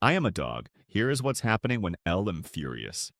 I am a dog. Here is what's happening when L am furious.